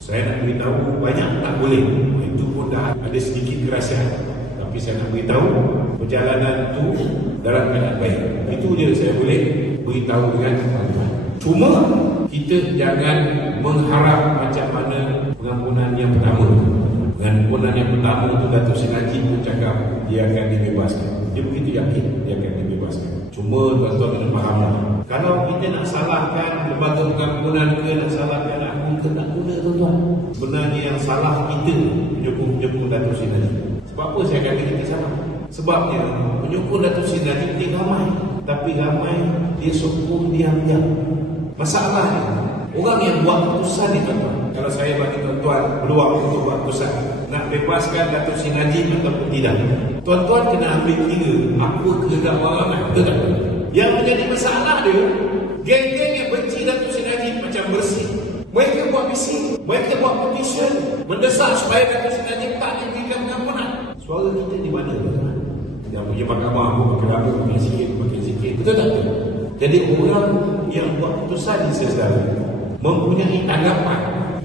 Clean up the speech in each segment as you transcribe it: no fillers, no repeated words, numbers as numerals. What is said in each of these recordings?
Saya nak beritahu banyak tak boleh. Itu pun dah ada sedikit kerasian. Tapi saya nak beritahu perjalanan itu dalam keadaan baik. Itu je saya boleh beritahu dengan tuan-tuan. Cuma kita jangan mengharap macam mana pengampunan yang pertama. Pengampunan yang pertama itu Datuk Seri Najib pun cakap dia akan dibebaskan. Dia begitu yakin dia akan dibebaskan. Cuma tuan-tuan kena fahamlah, kalau kita nak salahkan lembaga pengampunan ke, nak salahkan aku ke, tak guna tuan-tuan. Sebenarnya yang salah kita penyokong Datuk Seri Najib. Sebab apa saya kata kita salah? Sebabnya penyokong Datuk Seri Najib dia ramai, tapi ramai dia sokong diam-diam. Masalahnya orang yang buat keputusan ni tuan-tuan, kalau saya bagi tuan-tuan peluang untuk buat keputusan nak bebaskan Datuk Seri Najib ataupun tidak, tuan-tuan kena ambil kira apa kehendak orang nak betul tak? Yang menjadi masalah dia, geng-geng yang benci Datuk Seri Najib macam bersih. Mereka buat misi, mereka buat petition mendesak supaya Datuk Seri Najib tak diberikan pengampunan. Suara kita di mana tuan-tuan? Yang punya mahkamah pun makin sikit, betul tak? Jadi orang yang buat keputusan di sesedara mempunyai anggapan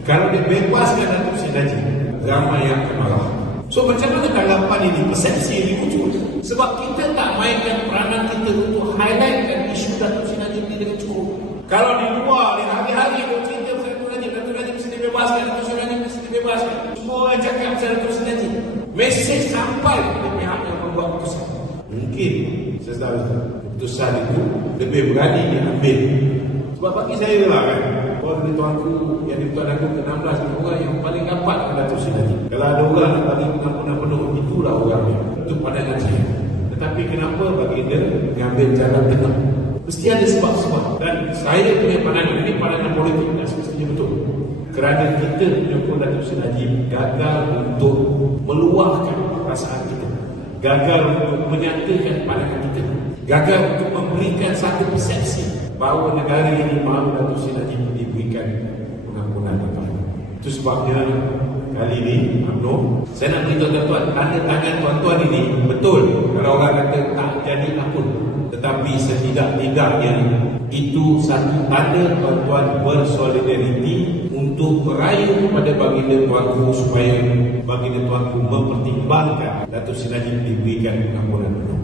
kalau dia bebaskan Datuk Seri Najib, ramai yang akan marah. So macam mana tanggapan ini, persepsi ini muncul? Sebab kita tak mainkan peranan kita untuk highlightkan isu Datuk Seri Najib ini dengan cukup. Kalau di luar, dia hari-hari dia cerita pasal Datuk Najib mesti dibebaskan, Datuk Seri Najib mesti dibebaskan. Semua orang cakap pasal Datuk Seri Najib. Mesej sampai ke pihak yang membuat keputusan. Mungkin sesedara keputusan itu lebih berani diambil. Sebab bagi saya lah kan, orang di tuanku yang dibuat aku ke-16 ni orang yang paling rapat dengan Datuk Seri Najib. Kalau ada orang nak bagi pengampunan penuh, itulah orangnya. Itu pandangan saya. Tetapi kenapa bagi dia mengambil jalan tengah? Mesti ada sebab-sebab. Dan saya punya pandangan, ini pandangan politik dan semestinya betul. Kerana kita menyokong Datuk Seri Najib gagal untuk meluahkan perasaan kita, gagal untuk menyatakan pandangan kita, gagal untuk memberikan satu persepsi bahawa negara ini mahu Datuk Seri Najib diberikan pengampunan. Itu sebabnya kali ini UMNO, saya nak beritahu tuan-tuan, tanda tangan tuan-tuan ini betul kalau orang kata tak jadi ampun, tetapi setidak-tidaknya itu satu tanda tuan-tuan bersolidariti untuk merayu kepada baginda tuanku supaya baginda tuanku mempertimbangkan Datuk Seri Najib diberikan pengampunan penuh.